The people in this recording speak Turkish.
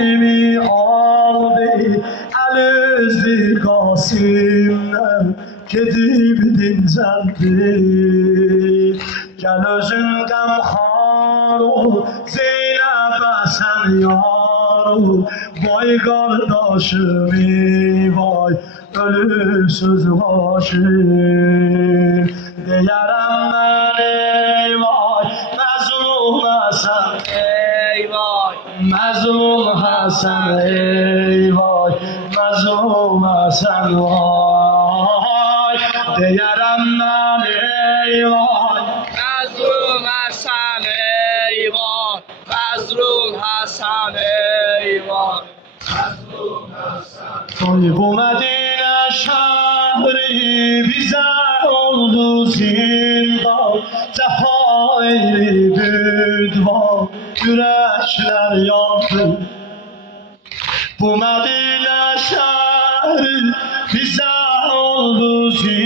mi aldı Elizli Kasım'dan Kedib dinceldi Gel özünden har ol Zeynep sen yar ol Vay kardeşimi vay ölümsüz başım Deyərəm mən ey vay Məzlum Həsən ey vay Məzlum Həsən ey vay Məzlum Həsən vay Deyərəm mən ey vay Mazlum Hasan eyvah, Mazlum Hasan eyvah. Bu Medine şehri bize oldu zindan Cefayri büdvan yürekler yandı Bu Medine şehri bize oldu zindan